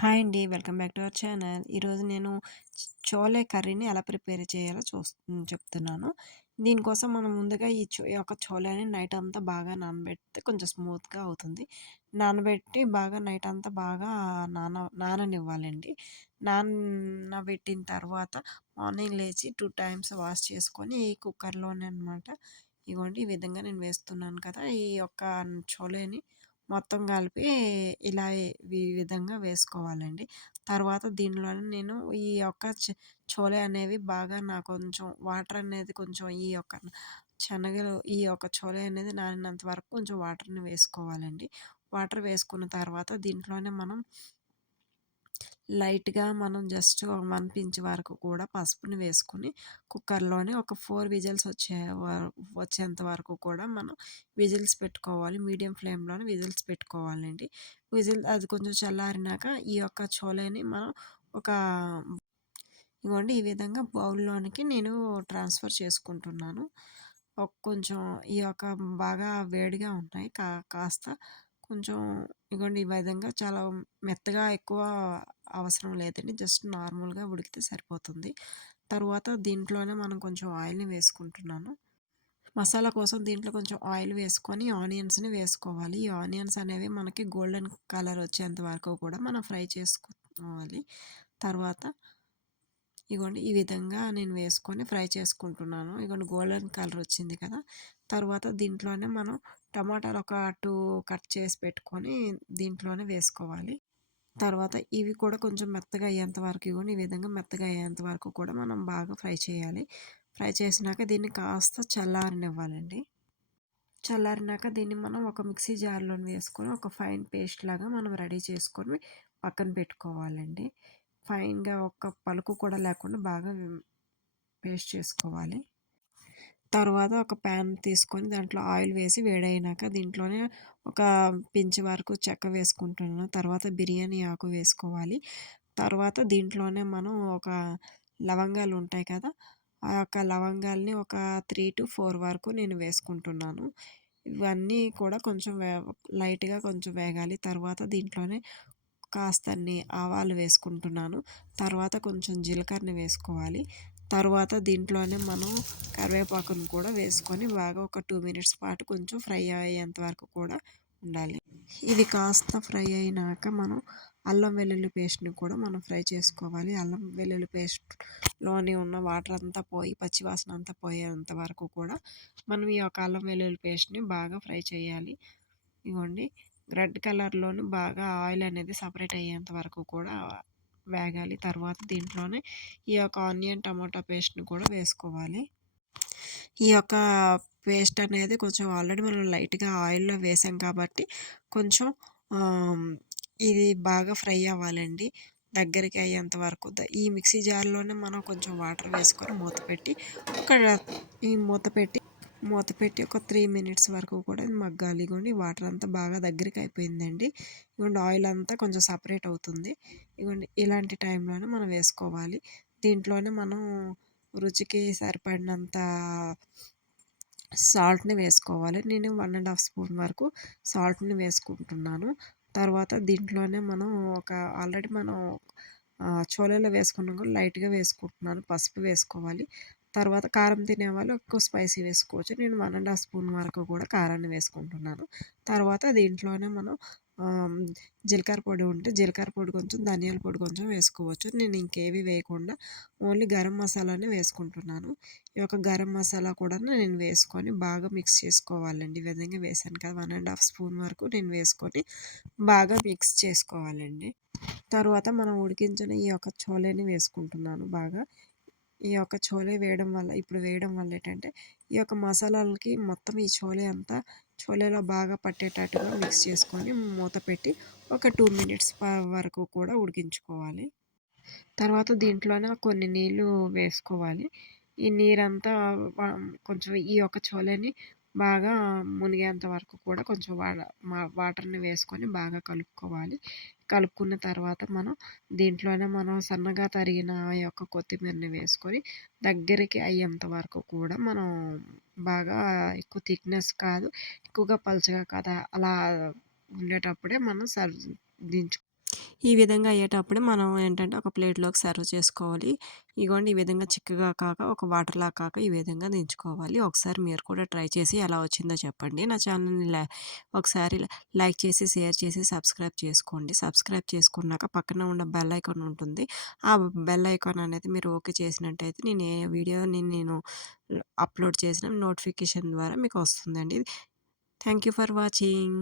Hi అండి. Welcome back to our channel. ఈరోజు నేను చోలే కర్రీని ఎలా ప్రిపేర్ చేయాలో చెప్తున్నాను. దీనికోసం మనం ముందుగా ఈ యొక్క చోలేని నైట్ అంతా బాగా నానబెడితే కొంచెం స్మూత్‌గా అవుతుంది. నానబెట్టి బాగా నైట్ అంతా బాగా నాననివ్వాలండి. నానబెట్టిన తర్వాత మార్నింగ్ లేచి 2 టైమ్స్ వాష్ చేసుకొని కుక్కర్‌లోనే అనమాట ఇగోండి ఈ విధంగా నేను వేస్తున్నాను కదా! ఈ యొక్క చోలేని మొత్తం కలిపి ఇలా ఈ విధంగా వేసుకోవాలండి. తర్వాత దీనిలోనే నేను ఈ యొక్క చోలే అనేవి బాగా కొంచెం వాటర్ అనేది కొంచెం ఈ యొక్క శనగలు ఈ యొక్క చోలే అనేది నానినంత వరకు కొంచెం వాటర్‌ని వేసుకోవాలండి. వాటర్ వేసుకున్న తర్వాత దీంట్లోనే మనం లైట్‌గా మనం జస్ట్ 1 పించ్ వరకు కూడా పసుపుని వేసుకొని కుక్కర్‌లోనే ఒక 4 విజిల్స్ వచ్చేంత వరకు కూడా మనం విజిల్స్ పెట్టుకోవాలి. మీడియం ఫ్లేమ్‌లోనే విజిల్స్ పెట్టుకోవాలండి. అది కొంచెం చల్లారినాక ఈ యొక్క చోలేని మనం ఒక ఇగోండి ఈ విధంగా బౌల్‌లోనికి నేను ట్రాన్స్‌ఫర్ చేసుకుంటున్నాను. కొంచెం ఈ యొక్క బాగా వేడిగా ఉన్నాయి. కాస్త కొంచెం ఇగోండి ఈ విధంగా చాలా మెత్తగా ఎక్కువ అవసరం లేదండి. జస్ట్ నార్మల్‌గా ఉడికితే సరిపోతుంది. తరువాత దీంట్లోనే మనం కొంచెం ఆయిల్‌ని వేసుకుంటున్నాను. మసాలా కోసం దీంట్లో కొంచెం ఆయిల్ వేసుకొని ఆనియన్స్‌ని వేసుకోవాలి. ఈ ఆనియన్స్ అనేవి మనకి గోల్డెన్ కలర్ వచ్చేంత వరకు కూడా మనం ఫ్రై చేసుకోవాలి. తర్వాత ఇగోండి ఈ విధంగా నేను వేసుకొని ఫ్రై చేసుకుంటున్నాను. ఇగోండి గోల్డెన్ కలర్ వచ్చింది కదా! తర్వాత దీంట్లోనే మనం టమాటాలు ఒక 2 కట్ చేసి పెట్టుకొని దీంట్లోనే వేసుకోవాలి. తర్వాత ఇవి కూడా కొంచెం మెత్తగా అయ్యేంత వరకు ఇగోండి ఈ విధంగా మెత్తగా అయ్యేంత వరకు కూడా మనం బాగా ఫ్రై చేయాలి. ఫ్రై చేసినాక దీన్ని కాస్త చల్లారనివ్వాలండి. చల్లారినాక దీన్ని మనం ఒక మిక్సీ జార్‌లోని వేసుకొని ఒక ఫైన్ పేస్ట్ లాగా మనం రెడీ చేసుకొని పక్కన పెట్టుకోవాలండి. ఫైన్‌గా ఒక్క పలుకు కూడా లేకుండా బాగా పేస్ట్ చేసుకోవాలి. తర్వాత ఒక ప్యాన్ తీసుకొని దాంట్లో ఆయిల్ వేసి వేడయినాక దీంట్లోనే ఒక పించ్ వరకు చెక్క వేసుకుంటున్నాను. తర్వాత బిర్యానీ ఆకు వేసుకోవాలి. తర్వాత దీంట్లోనే మనం ఒక లవంగాలు ఉంటాయి కదా! ఆ యొక్క లవంగాల్ని ఒక 3-4 వరకు నేను వేసుకుంటున్నాను. ఇవన్నీ కూడా కొంచెం లైట్‌గా కొంచెం వేగాలి. తర్వాత దీంట్లోనే కాస్తన్ని ఆవాలు వేసుకుంటున్నాను. తర్వాత కొంచెం జీలకర్ర వేసుకోవాలి. తర్వాత దీంట్లోనే మనం కరివేపాకును కూడా వేసుకొని బాగా ఒక 2 మినిట్స్ పాటు కొంచెం ఫ్రై అయ్యేంత వరకు కూడా ఉండాలి. ఇది కాస్త ఫ్రై అయినాక మనం అల్లం వెల్లుల్లి పేస్ట్‌ని కూడా మనం ఫ్రై చేసుకోవాలి. అల్లం వెల్లుల్లి పేస్ట్‌లోని ఉన్న వాటర్ అంతా పోయి పచ్చివాసన అంతా పోయేంత వరకు కూడా మనం ఈ యొక్క అల్లం వెల్లుల్లి పేస్ట్‌ని బాగా ఫ్రై చేయాలి. ఇగోండి రెడ్ కలర్‌లోని బాగా ఆయిల్ అనేది సెపరేట్ అయ్యేంత వరకు కూడా వేగాలి. తర్వాత దీంట్లోనే ఈ యొక్క ఆనియన్ టమాటా పేస్ట్‌ని కూడా వేసుకోవాలి. ఈ యొక్క పేస్ట్ అనేది కొంచెం ఆల్రెడీ మనం లైట్‌గా ఆయిల్‌లో వేసాం కాబట్టి కొంచెం ఆహ్, ఇది బాగా ఫ్రై అవ్వాలండి. దగ్గరికి అయ్యేంత వరకు ఈ మిక్సీ జార్‌లోనే మనం కొంచెం వాటర్ వేసుకొని ఒక మూత పెట్టి ఒక 3 మినిట్స్ వరకు కూడా మగ్గాలి. ఇగోండి వాటర్ అంతా బాగా దగ్గరికి అయిపోయిందండి. ఇగోండి ఆయిల్ అంతా కొంచెం సెపరేట్ అవుతుంది. ఇగోండి ఇలాంటి టైంలోనే మనం వేసుకోవాలి. దీంట్లోనే మనం రుచికి సరిపడినంత సాల్ట్‌ని వేసుకోవాలి. నేను 1 ½ స్పూన్ వరకు సాల్ట్‌ని వేసుకుంటున్నాను. తర్వాత దీంట్లోనే మనం ఆల్రెడీ మనం చోలేలో వేసుకున్నాం కూడా లైట్‌గా వేసుకుంటున్నాను. పసుపు వేసుకోవాలి. తర్వాత కారం తినేవాళ్ళు ఎక్కువ స్పైసీ వేసుకోవచ్చు. నేను 1 ½ స్పూన్ వరకు కూడా కారాన్ని వేసుకుంటున్నాను. తర్వాత దీంట్లోనే మనం జీలకర్ర పొడి ఉంటే జీలకర్ర పొడి కొంచెం, ధనియాల పొడి కొంచెం వేసుకోవచ్చు. నేను ఇంకేవి వేయకుండా ఓన్లీ గరం మసాలానే వేసుకుంటున్నాను. ఈ యొక్క గరం మసాలా కూడా నేను వేసుకొని బాగా మిక్స్ చేసుకోవాలండి. ఈ విధంగా వేసాను కదా! 1 ½ స్పూన్ వరకు నేను వేసుకొని బాగా మిక్స్ చేసుకోవాలండి. తరువాత మనం ఉడికించిన ఈ యొక్క చోలేని వేసుకుంటున్నాను బాగా. ఈ యొక్క చోలే వేయడం వల్ల ఏంటంటే, ఈ యొక్క మసాలాలకి మొత్తం ఈ చోలే అంతా చోలేలో బాగా పట్టేటట్టుగా మిక్స్ చేసుకొని మూత పెట్టి ఒక 2 మినిట్స్ వరకు కూడా ఉడికించుకోవాలి. తర్వాత దీంట్లోనే కొన్ని నీళ్ళు వేసుకోవాలి. ఈ నీరంతా వ కొంచెం ఈ యొక్క చోలేని బాగా మునిగేంత వరకు కూడా కొంచెం వాటర్‌ని వేసుకొని బాగా కలుపుకోవాలి. కలుపుకున్న తర్వాత దీంట్లోనే మనం సన్నగా తరిగిన ఆ యొక్క కొత్తిమీరని వేసుకొని దగ్గరికి అయ్యేంత వరకు కూడా మనం బాగా ఎక్కువ థిక్‌నెస్ కాదు, ఎక్కువగా పలుచగా కాదు అలా ఉండేటప్పుడే మనం దించు ఈ విధంగా అయ్యేటప్పుడు మనం ఏంటంటే ఒక ప్లేట్‌లోకి సర్వ్ చేసుకోవాలి. ఇగోండి ఈ విధంగా చిక్కగా కాక ఒక వాటర్‌లా కాక ఈ విధంగా దించుకోవాలి. ఒకసారి మీరు కూడా ట్రై చేసి ఎలా వచ్చిందో చెప్పండి. నా ఛానల్‌ని ఒకసారి లైక్ చేసి, షేర్ చేసి, సబ్స్క్రైబ్ చేసుకోండి. సబ్స్క్రైబ్ చేసుకున్నాక పక్కన ఉన్న బెల్ ఐకాన్ ఉంటుంది. ఆ బెల్ ఐకాన్ అనేది మీరు ఓకే చేసినట్టయితే నేను ఏ వీడియోని నేను అప్‌లోడ్ చేసిన నోటిఫికేషన్ ద్వారా మీకు వస్తుందండి. Thank you for watching.